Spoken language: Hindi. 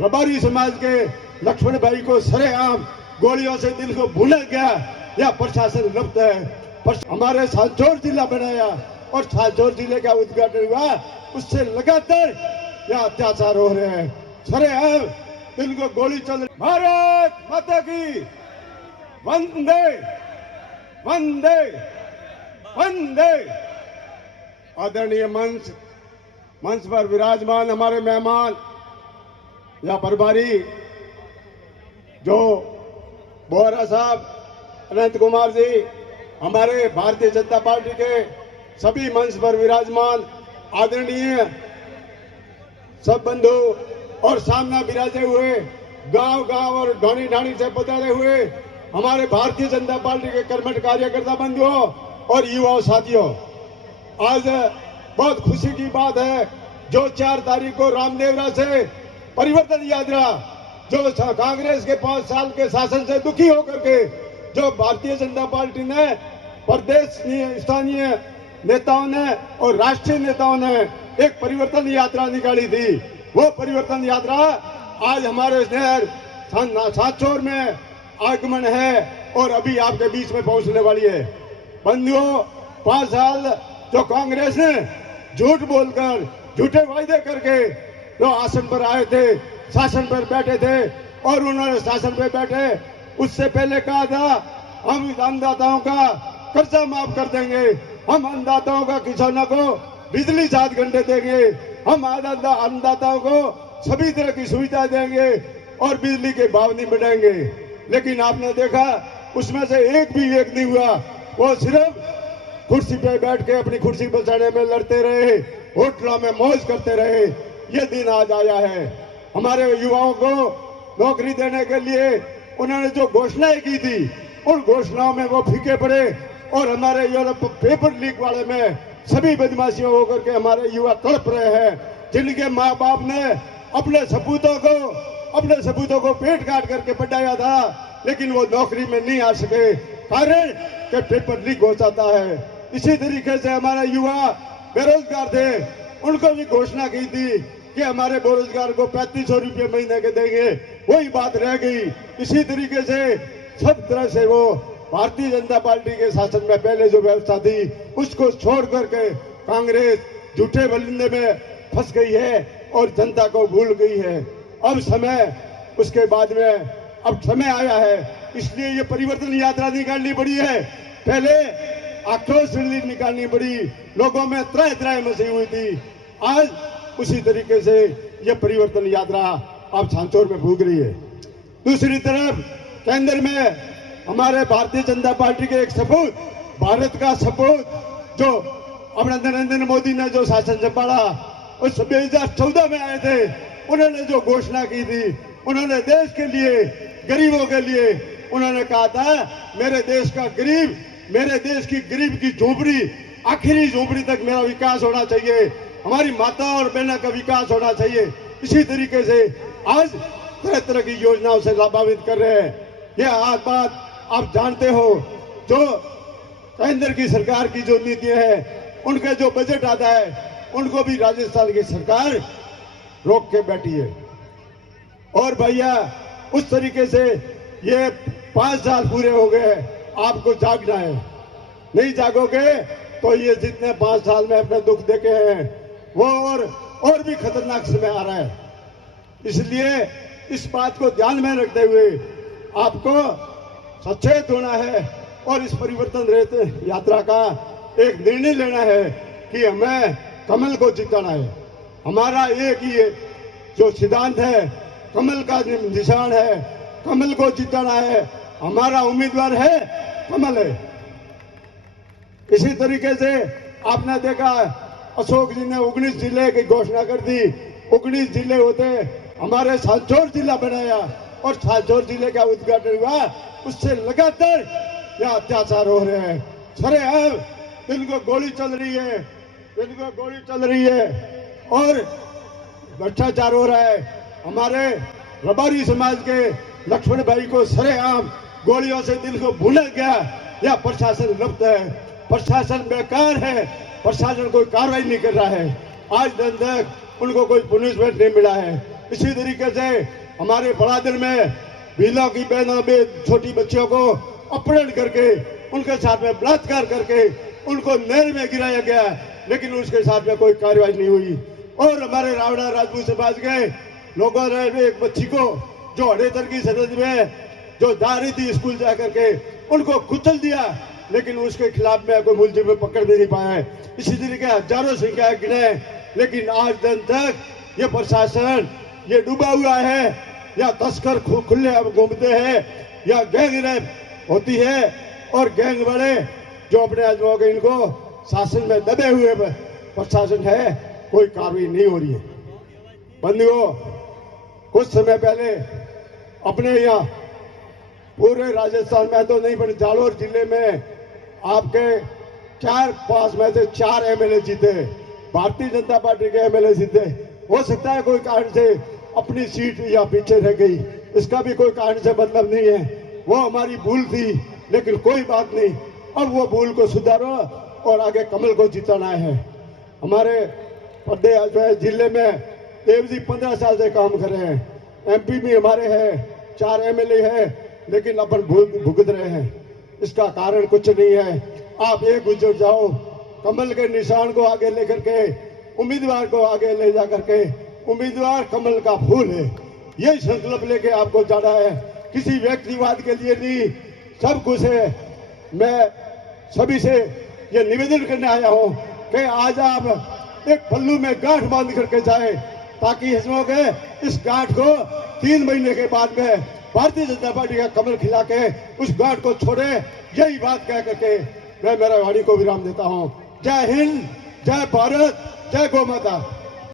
रबारी समाज के लक्ष्मण भाई को सरेआम गोलियों से दिल को भूला गया, या प्रशासन लुप्त है। हमारे सांचौर जिला बनाया और सांचौर जिले का उद्घाटन हुआ, उससे लगातार यह अत्याचार हो रहे हैं। सरेआम दिल को गोली चल रही। भारत माता की वंदे वंदे वंदे। आदरणीय मंच पर विराजमान हमारे मेहमान या प्रभारी जो बोहरा साहब, अनंत कुमार जी, हमारे भारतीय जनता पार्टी के सभी मंच पर विराजमान आदरणीय सब बंधु और सामना विराजे हुए गांव गांव और ढाणी ढाणी से पधारे हुए हमारे भारतीय जनता पार्टी के कर्मठ कार्यकर्ता बंधुओं और युवाओं साथियों, आज बहुत खुशी की बात है जो 4 तारीख को रामदेवरा से परिवर्तन यात्रा, जो कांग्रेस के 5 साल के शासन से दुखी होकर के जो भारतीय जनता पार्टी ने प्रदेश स्थानीय नेताओं ने और राष्ट्रीय नेताओं ने एक परिवर्तन यात्रा निकाली थी, वो परिवर्तन यात्रा आज हमारे शहर सांचौर में आगमन है और अभी आपके बीच में पहुंचने वाली है। बंधुओं, 5 साल जो कांग्रेस ने झूठ बोलकर, झूठे वायदे करके जो आसन पर आए थे, शासन पर बैठे थे और उन्होंने शासन पर बैठे उससे पहले कहा था हम अन्नदाताओं का कर्जा माफ कर देंगे, हम अन्नदाताओं का किसानों को बिजली 7 घंटे देंगे, हम अन्नदाताओं को सभी तरह की सुविधा देंगे और बिजली के भाव नहीं बढ़ाएंगे। लेकिन आपने देखा उसमें से एक भी एक नहीं हुआ, वो सिर्फ कुर्सी पे बैठ के अपनी कुर्सी बचाने में लड़ते रहे, होटलों में मौज करते रहे। ये दिन आज आया है। हमारे युवाओं को नौकरी देने के लिए उन्होंने जो घोषणाएं की थी, उन घोषणाओं में वो फीके पड़े और हमारे यूरोप पेपर लीक वाले में सभी बदमाशियों होकर के हमारे युवा तड़प रहे हैं, जिनके माँ बाप ने अपने सपूतों को पेट काट करके पढ़ाया था, लेकिन वो नौकरी में नहीं आ सके, कारण कि पेपर लीक हो जाता है। इसी तरीके से हमारे युवा बेरोजगार थे, उनको भी घोषणा की थी कि हमारे बेरोजगार को 3500 रुपये महीने के देंगे, वही बात रह गई। इसी तरीके से सब तरह से वो भारतीय जनता पार्टी के शासन में पहले जो व्यवस्था थी उसको छोड़ करके कांग्रेस झूठे बलिंदे में फंस गई है और जनता को भूल गई है। अब समय उसके बाद में अब समय आया है, इसलिए ये परिवर्तन यात्रा निकालनी पड़ी है। पहले आक्रोश रैली निकालनी पड़ी, लोगों में त्राह त्राह मची हुई थी। आज उसी तरीके से ये परिवर्तन यात्रा अब सांचौर में भूग रही है। दूसरी तरफ केंद्र में हमारे भारतीय जनता पार्टी के एक सपूत, भारत का सपूत, जो अपने नरेंद्र मोदी ने जो शासन संभाला उस 2014 में आए थे, उन्होंने जो घोषणा की थी, उन्होंने देश के लिए, गरीबों के लिए उन्होंने कहा था मेरे देश का गरीब, मेरे देश की गरीब की झोपड़ी, आखिरी झोपड़ी तक मेरा विकास होना चाहिए, हमारी माता और बहनों का विकास होना चाहिए। इसी तरीके से आज तरह तरह की योजनाओं से लाभान्वित कर रहे हैं। यह बात आप जानते हो, जो केंद्र की सरकार की जो नीतियां हैं, उनके जो बजट आता है उनको भी राजस्थान की सरकार रोक के बैठी है। और भैया उस तरीके से ये 5 साल पूरे हो गए, आपको जागना है, नहीं जागोगे तो ये जितने 5 साल में अपने दुख देखे हैं वो और भी खतरनाक समय आ रहा है। इसलिए इस बात को ध्यान में रखते हुए आपको सचेत होना है और इस परिवर्तन यात्रा का एक निर्णय लेना है कि हमें कमल को जिताना है। हमारा एक ही जो सिद्धांत है, कमल का निशान है, कमल को जिताना है। हमारा उम्मीदवार है कमल है। इसी तरीके से आपने देखा अशोक जी ने 19 जिले की घोषणा कर दी, 19 जिले होते हमारे सांचौर जिला बनाया और सांचौर जिले का उद्घाटन हुआ, उससे लगातार यह अत्याचार हो रहे हैं। सरेआम इनको गोली चल रही है, इनको गोली चल रही है और भ्रष्टाचार हो रहा है। हमारे रबारी समाज के लक्ष्मण भाई को सरेआम गोलियों से दिल को भूला गया, या प्रशासन लुप्त है, प्रशासन बेकार है, प्रशासन कोई कार्रवाई नहीं कर रहा है। आज दिन तक उनको कोई पुलिस नहीं मिला है। इसी तरीके से हमारे बड़ादिल में बीला की बहनों में छोटी बच्चियों को अपहरण करके उनके साथ में बलात्कार करके उनको नहर में गिराया गया, लेकिन उसके साथ में कोई कार्रवाई नहीं हुई। और हमारे रावड़ा राजपूत समाज के लोगों ने एक बच्ची को जो अड़ेतर की सदस्य में जो जा रही थी स्कूल जा करके उनको कुचल दिया, लेकिन उसके खिलाफ में कोई मुलजिम पकड़ नहीं पाया। इसी तरीके हजारों संख्या गिने, लेकिन आज दिन तक ये प्रशासन ये डूबा हुआ है, या तस्कर खुले घूमते हैं, या गैंग रेप होती है और गैंग वाले जो अपने आदमियों के इनको शासन में दबे हुए प्रशासन है, कोई कार्रवाई नहीं हो रही है। बंदियों, कुछ समय पहले अपने यहाँ पूरे राजस्थान में तो नहीं पर जालोर जिले में आपके 4-5 में से 4 एमएलए जीते, भारतीय जनता पार्टी के एमएलए जीते। हो सकता है कोई कारण से अपनी सीट या पीछे रह गई, इसका भी कोई कारण से मतलब नहीं है, वो हमारी भूल थी, लेकिन कोई बात नहीं, अब वो भूल को सुधारो और आगे कमल को जिताना है। हमारे प्रदेश जिले में देव जी 15 साल से काम कर रहे हैं, एमपी भी हमारे हैं, 4 एमएलए हैं, लेकिन अपन भुगत रहे हैं। इसका कारण कुछ नहीं है, आप एक गुजर जाओ, कमल के निशान को आगे लेकर के उम्मीदवार को आगे ले जा करके, उम्मीदवार कमल का फूल है, यही संकल्प लेके आपको जाना है, किसी व्यक्तिवाद के लिए नहीं, सब कुछ है। मैं सभी से ये निवेदन करने आया हूँ कि आज आप एक पल्लू में गांठ बांध करके जाए, ताकि इसमें के इस गांठ को 3 महीने के बाद में भारतीय जनता पार्टी का कमल खिला के उस गांठ को छोड़े, यही बात कह करके मैं मेरा वाणी को विराम देता हूँ। जय हिंद, जय भारत, जय गौ माता।